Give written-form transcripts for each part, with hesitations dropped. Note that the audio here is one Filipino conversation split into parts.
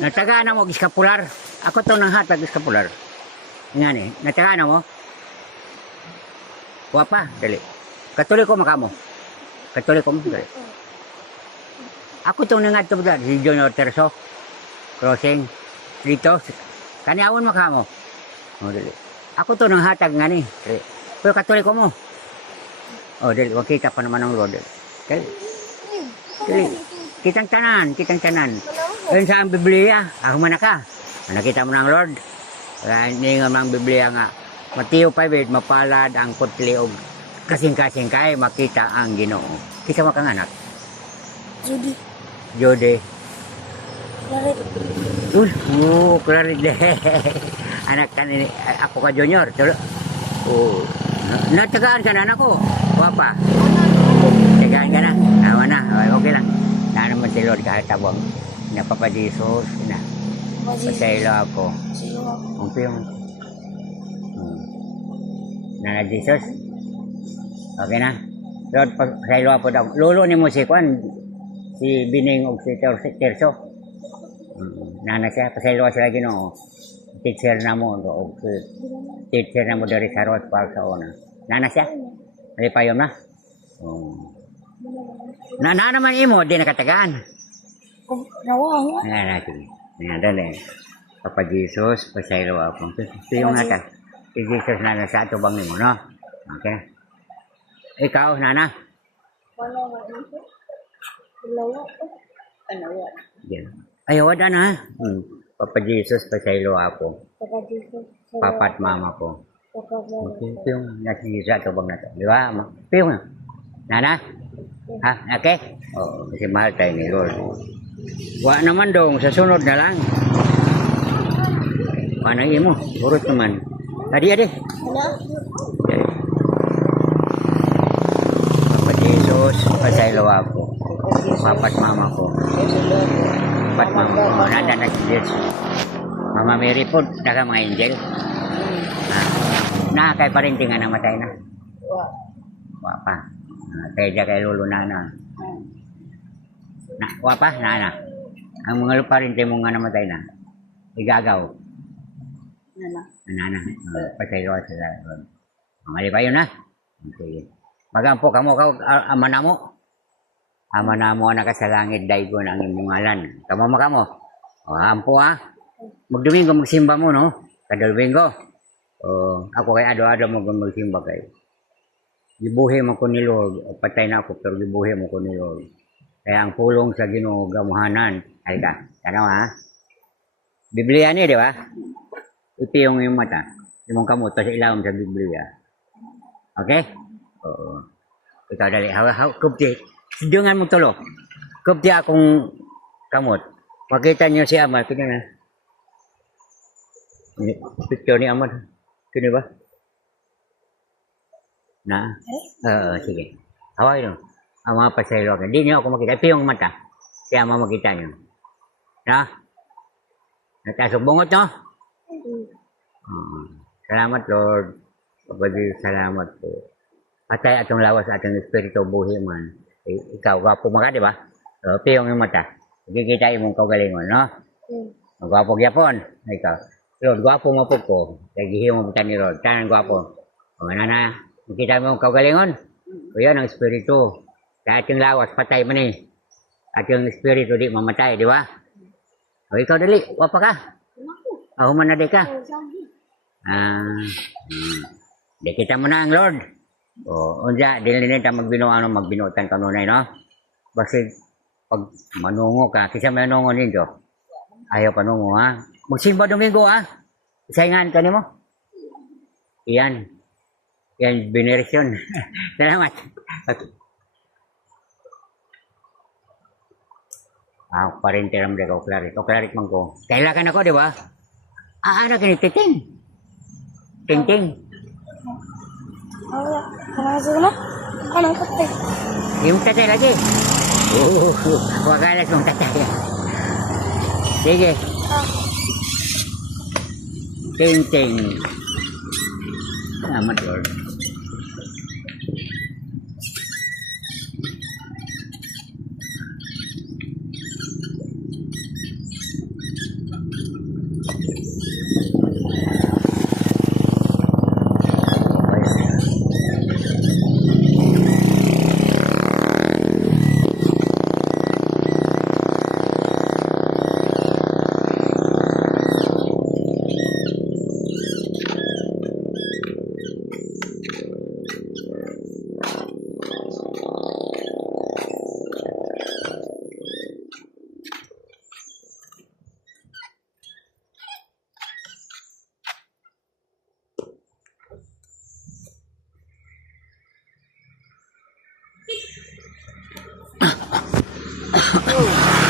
Natagaan na mo iskapular. Ako to nang hatag iskapular. Nga ni, natagaan na mo. Wapa, dali. Katuloy ko makamo. Katuloy ko mo, dali. Ako to nang hatag si Junior Terso. Crossing. Dito. Kaniawon makamo. O, dali. Ako to nang hatag nga ni. Dali. Pero katuloy ko mo. O, dali. Huwag kita pa naman ang road. Dali. Dali. Kitang tanan. Ayun sa ang Biblia, ako man ka. Nakita mo ng Lord. Hindi nga ng Biblia nga. Mateo 5, mapalad ang putli o kasing-kasing kay makita ang Ginoo. Kita mo kang anak? Judy. Clarit. Anak ka ni, ako ka Junior. Natagaan ka na anak ko. Wapa. Tagaan ka na. Awa na. Okay lang. Na naman si Lord kahit tabang. Napapadisos na. Pasaylo ako. Ang yung Nana Jesus. Okay na. Lord, pasaylo ako daw. Lolo ni mo si Kwan. Si Bining o si Terso. Nana siya. Pasaylo sila Ginoo. Teacher na mo. Teacher na mo dari sa Rose Park sa una. Nana siya. Malipayom na. Na naman imo. Di nakatagaan. Natin. Dali. Papa Jesus, pasaylo ako. Ito yung nata. Si Jesus na nasa atubang mo, no? Okay. Ikaw, Nana? Ayaw, wala na. Papa Jesus, pasaylo ako. Papa at mama ko. Okay. Ito yung nasa Jesus atubang na to. Di ba? Ito yung Nana? Ha? Okay? Oo, kasi mahal tayo ni Lord. Wa naman dong, sa sunod na lang. Panang imo, urut naman. Adi. Papa Jesus, pasaylo ako. Papat mama ko. Papat mama ko. Nanda na si Jesus. Mama Mary po, daga mga angel. Nakakay pa rin tinga na matay na. Wapa. Kaya kay Lolo Nana. Wapa, Nana. Ang mga lupa rin tayo nga namatay na. Igagaw. Nana. Pasaylo sila. Mali pa yun, ha? Okay. Magampo ka mo, ama na mo. Ama na mo, nakasalangit, daigo na ang imong ngalan. Kamo makamo. Ampo, ha? Magdomingo, magsimba mo, no? Kadalwingo. Ako kay ado-ado magsimba kayo. Gibuhi mo ko ni Lord. Patay na ako, pero gibuhi mo ko ni Lord. Kaya ang pulong sa Ginoo gamuhanan. Ay ka, tanaw ha? Biblia ni, di ba? Ito yung mata. Yung kamot sa ilawom sa Biblia. Okay? Oo. Ikaw dali. Kubti. Sidungan mo tulo. Kubti akong kamot. Makita niyo si Amad. Kanya na. Picture ni Amad. Kanya ba? Na? Sige. Hawak yun. Ang mga pasaylo ka. Hindi niyo ako makita. Ito yung mata. Kaya makita niyo. Na? Natasok bungot, no? Salamat, Lord. Kapag salamat po. Patay atong lawas atong espiritu buhi man. Ikaw, gwapo mga, di ba? Piyong yung mata. Kikita imong kaugalingon, no? Gwapo gyapon. Ikaw. Lord, gwapo mo po ko. Kaya mo po ni Lord. Tanan gwapo. Mga na, makita mo kaugalingon. O yan ang espiritu. Sa ating lawas, patay man eh. At yung espiritu di mamatay, di ba? O ikaw dali, wapa ka? Ahuman na di ka? Di kita mo na ang Lord. O, unja, di nilita magbinutan kanunay, no? Basta pag manungo ka, kisa manungo ninyo. Ayaw panungo, ha? Magsimba Domingo, ha? Isaingan ka ni mo? Iyan. Yan, veneration. Salamat. Okay. Parente ram de ko clarit. O clarit man ko. Kailangan ako, di ba? Ano kini titing? Ting. Anong tatay? Yung tatay lagi. Wagalas mong tatay. Sige. Ting. Salamat, Lord.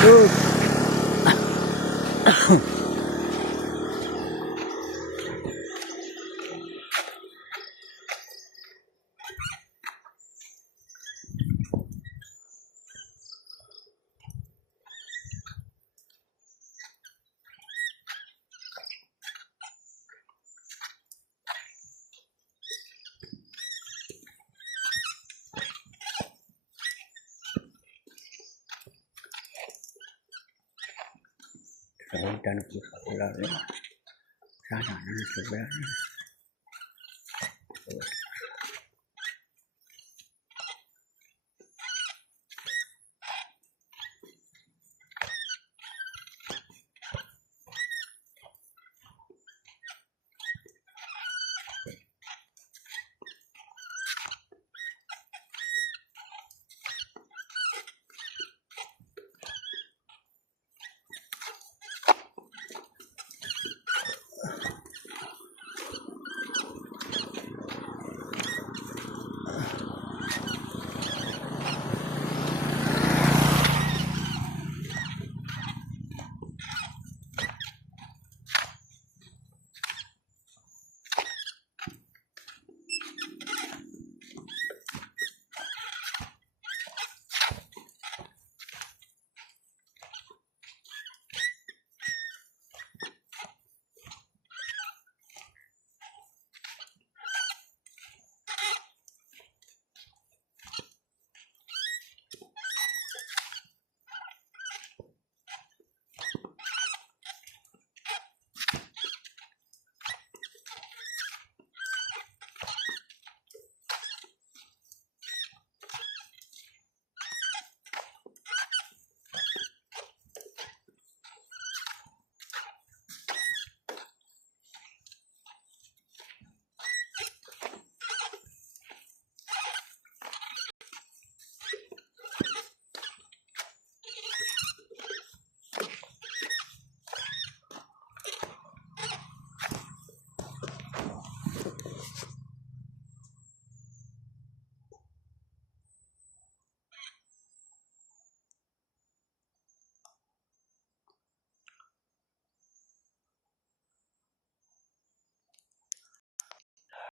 Good. Sa na po sa ulan. Sana na nasubulan.